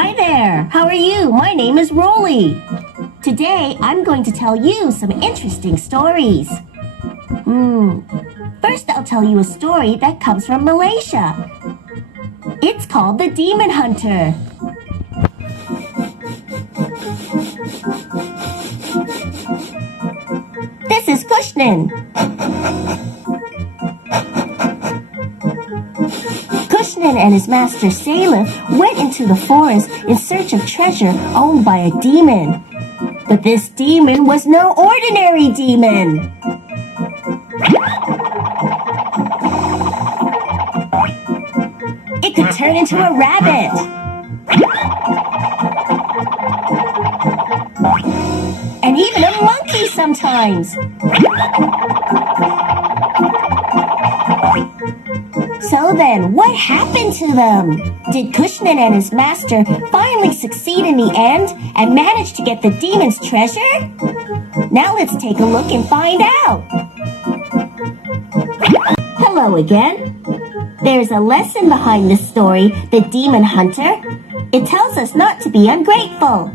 Hi there! How are you? My name is Rolly. Today, I'm going to tell you some interesting stories. First, I'll tell you a story that comes from Malaysia. It's called The Demon Hunter. This is Kushnan. Kushnan and his master Sailor went into the forest in search of treasure owned by a demon. But this demon was no ordinary demon. It could turn into a rabbit. And even a monkey sometimes. So then, what happened to them? Did Kushnan and his master finally succeed in the end and manage to get the demon's treasure? Now let's take a look and find out. Hello again. There's a lesson behind this story, The Demon Hunter. It tells us not to be ungrateful.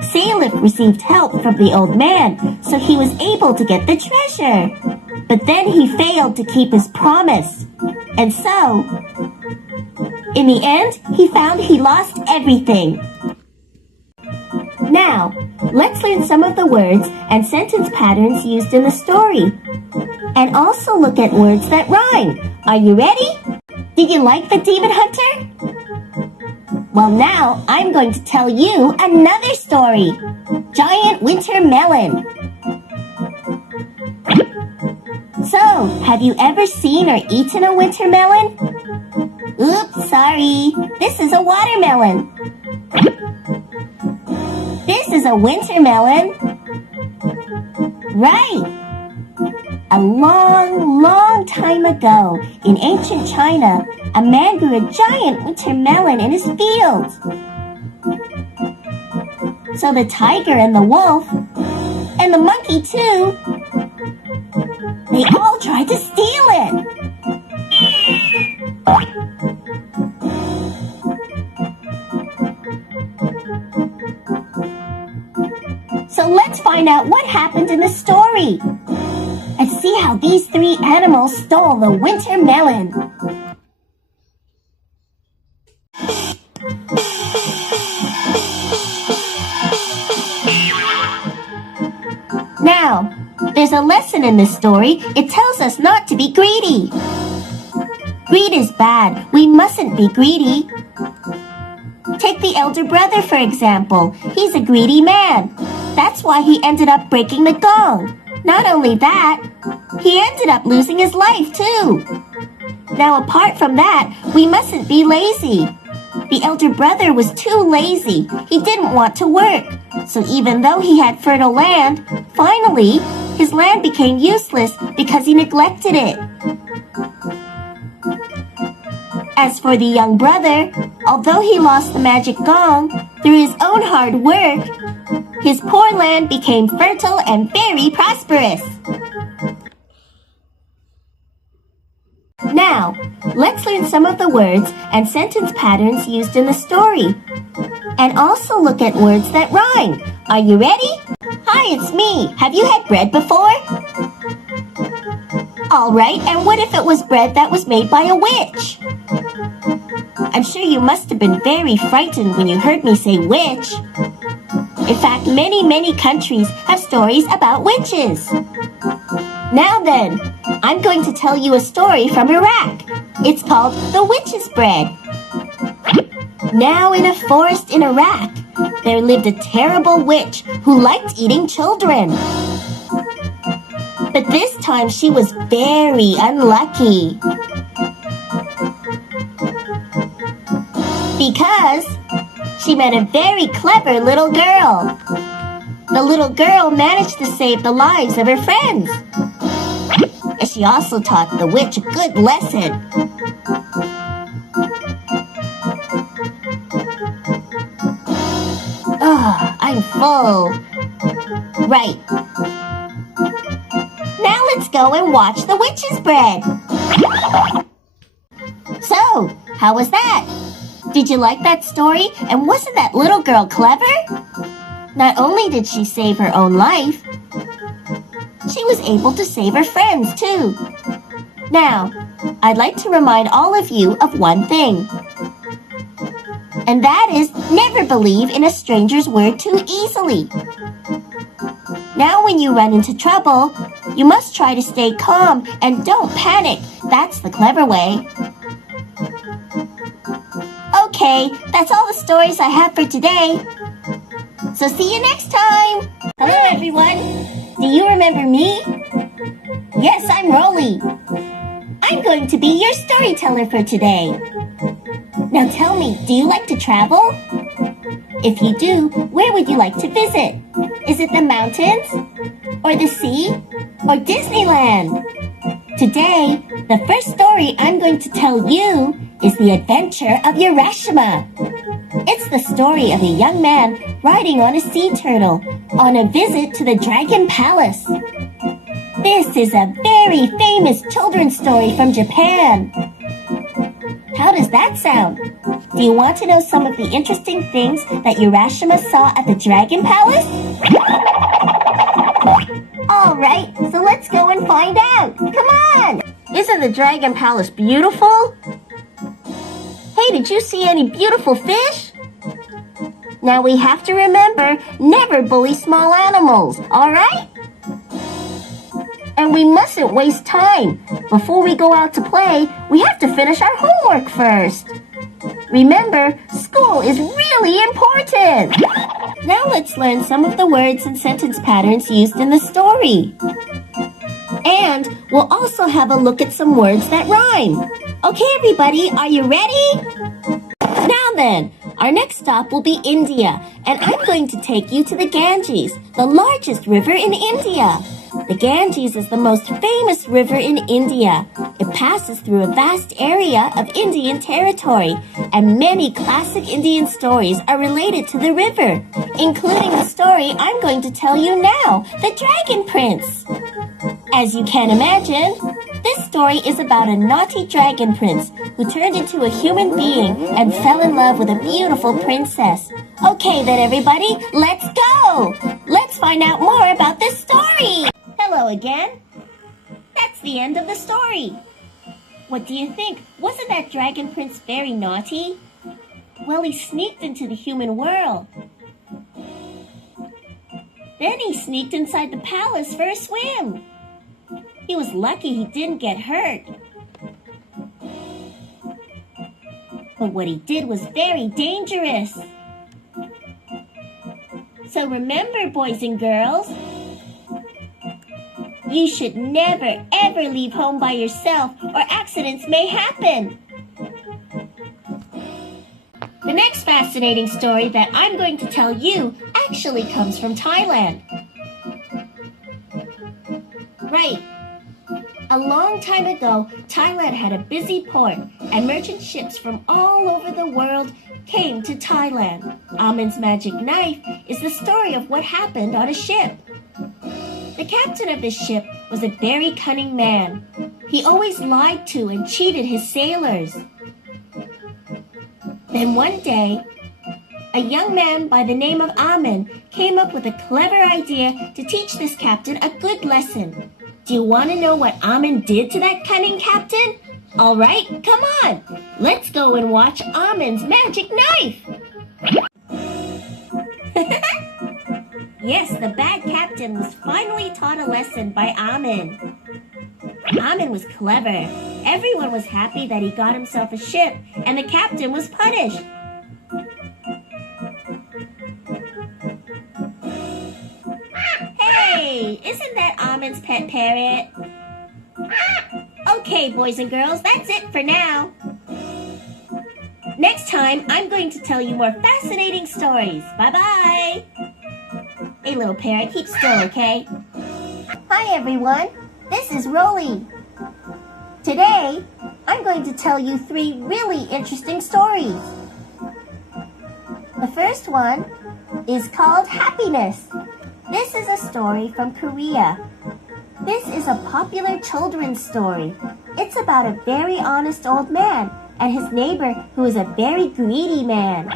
Salif received help from the old man, so he was able to get the treasure. But then he failed to keep his promise. And so, in the end, he found he lost everything. Now, let's learn some of the words and sentence patterns used in the story. And also look at words that rhyme. Are you ready? Did you like The Demon Hunter? Well, now I'm going to tell you another story. Giant Winter Melon. So, have you ever seen or eaten a winter melon? Oops, sorry. This is a watermelon. This is a winter melon. Right. A long, long time ago, in ancient China, a man grew a giant winter melon in his field. So the tiger and the wolf, and the monkey too, they all tried to steal it. So let's find out what happened in the story. And see how these three animals stole the winter melon. Now, there's a lesson in this story. It tells us not to be greedy. Greed is bad. We mustn't be greedy. Take the elder brother, for example. He's a greedy man. That's why he ended up breaking the gong. Not only that, he ended up losing his life too. Now, apart from that, we mustn't be lazy. The elder brother was too lazy. He didn't want to work. So even though he had fertile land, finally, his land became useless because he neglected it. As for the young brother, although he lost the magic gong, through his own hard work, his poor land became fertile and very prosperous. Now, let's learn some of the words and sentence patterns used in the story. And also look at words that rhyme. Are you ready? Hi, it's me. Have you had bread before? All right, and what if it was bread that was made by a witch? I'm sure you must have been very frightened when you heard me say witch. In fact, many countries have stories about witches. Now then, I'm going to tell you a story from Iraq. It's called The Witch's Bread. Now in a forest in Iraq, there lived a terrible witch who liked eating children. But this time she was very unlucky. Because she met a very clever little girl. The little girl managed to save the lives of her friends. And she also taught the witch a good lesson. Oh, I'm full. Right. Now let's go and watch The Witch's Bread. So, how was that? Did you like that story? And wasn't that little girl clever? Not only did she save her own life, she was able to save her friends too. Now, I'd like to remind all of you of one thing. And that is, never believe in a stranger's word too easily. Now when you run into trouble, you must try to stay calm and don't panic. That's the clever way. Okay, that's all the stories I have for today. So see you next time! Hello everyone! Do you remember me? Yes, I'm Rolly. I'm going to be your storyteller for today. Now tell me, do you like to travel? If you do, where would you like to visit? Is it the mountains? Or the sea? Or Disneyland? Today, the first story I'm going to tell you is the adventure of Urashima. It's the story of a young man riding on a sea turtle on a visit to the Dragon Palace. This is a very famous children's story from Japan. How does that sound? Do you want to know some of the interesting things that Urashima saw at the Dragon Palace? Alright, so let's go and find out. Come on! Isn't the Dragon Palace beautiful? Hey, did you see any beautiful fish? Now we have to remember, never bully small animals, alright? And we mustn't waste time. Before we go out to play, we have to finish our homework first. Remember, school is really important. Now let's learn some of the words and sentence patterns used in the story. And we'll also have a look at some words that rhyme. Okay, everybody, are you ready? Now then, our next stop will be India, and I'm going to take you to the Ganges, the largest river in India. The Ganges is the most famous river in India. It passes through a vast area of Indian territory, and many classic Indian stories are related to the river, including the story I'm going to tell you now, The Dragon Prince. As you can imagine, this story is about a naughty dragon prince who turned into a human being and fell in love with a beautiful princess. Okay then everybody, let's go! Let's find out more about this story! Hello again. That's the end of the story. What do you think? Wasn't that dragon prince very naughty? Well, he sneaked into the human world. Then he sneaked inside the palace for a swim. He was lucky he didn't get hurt. But what he did was very dangerous. So remember, boys and girls, you should never, ever leave home by yourself or accidents may happen. The next fascinating story that I'm going to tell you actually comes from Thailand. Right. A long time ago, Thailand had a busy port, and merchant ships from all over the world came to Thailand. Amin's magic knife is the story of what happened on a ship. The captain of this ship was a very cunning man. He always lied to and cheated his sailors. Then one day, a young man by the name of Amin came up with a clever idea to teach this captain a good lesson. Do you want to know what Amin did to that cunning captain? All right, come on. Let's go and watch Amin's magic knife. Yes, the bad captain was finally taught a lesson by Amin. Amin was clever. Everyone was happy that he got himself a ship, and the captain was punished. Hey, isn't that Amin's pet parrot? Okay, boys and girls, that's it for now. Next time, I'm going to tell you more fascinating stories. Bye-bye. Hey, little parrot, keep still, okay? Hi, everyone. This is Rolly. Today, I'm going to tell you 3 really interesting stories. The first one is called Happiness. This is a story from Korea. This is a popular children's story. It's about a very honest old man, and his neighbor who was a very greedy man.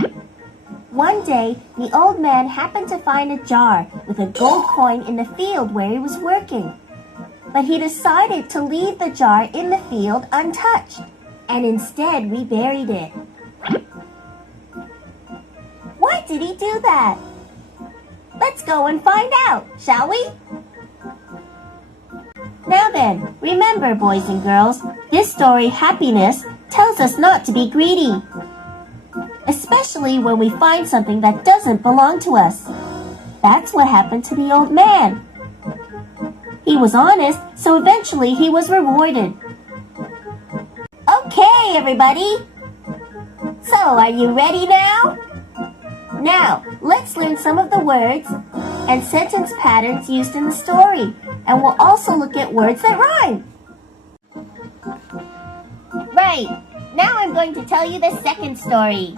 One day, the old man happened to find a jar with a gold coin in the field where he was working. But he decided to leave the jar in the field untouched, and instead we buried it. Why did he do that? Let's go and find out, shall we? Now then, remember, boys and girls, this story, Happiness, tells us not to be greedy, especially when we find something that doesn't belong to us. That's what happened to the old man. He was honest, so eventually he was rewarded. Okay, everybody. So, are you ready now? Now, let's learn some of the words and sentence patterns used in the story, and we'll also look at words that rhyme. Right, now I'm going to tell you the second story.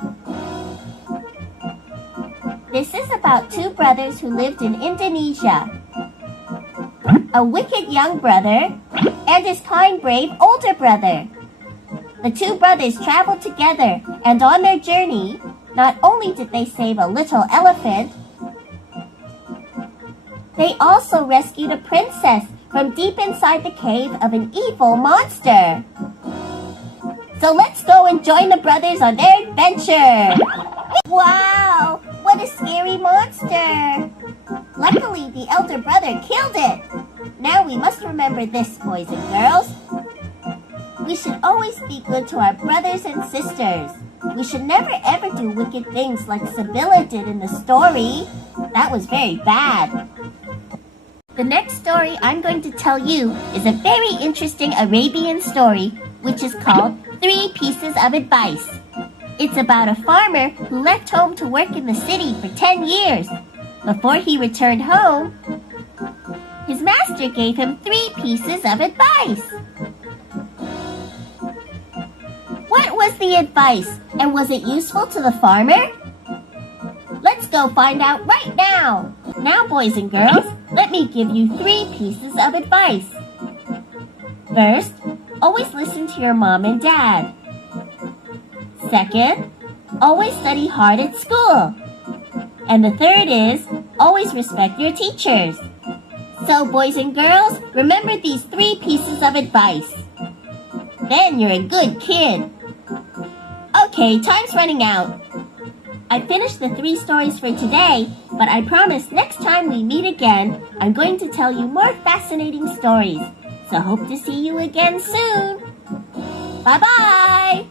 This is about two brothers who lived in Indonesia. A wicked young brother and his kind, brave older brother. The two brothers traveled together, and on their journey, not only did they save a little elephant, they also rescued a princess from deep inside the cave of an evil monster. So let's go and join the brothers on their adventure. Wow, what a scary monster. Luckily, the elder brother killed it. Now we must remember this, boys and girls. We should always be good to our brothers and sisters. We should never ever do wicked things like Sibylla did in the story. That was very bad. The next story I'm going to tell you is a very interesting Arabian story, which is called 3 Pieces of Advice. It's about a farmer who left home to work in the city for 10 years. Before he returned home, his master gave him 3 pieces of advice. What was the advice, and was it useful to the farmer? Let's go find out right now. Now, boys and girls, let me give you 3 pieces of advice. First, always listen to your mom and dad. Second, always study hard at school. And the third is, always respect your teachers. So, boys and girls, remember these 3 pieces of advice. Then you're a good kid. Okay, time's running out. I finished the 3 stories for today, but I promise next time we meet again, I'm going to tell you more fascinating stories. So hope to see you again soon. Bye-bye!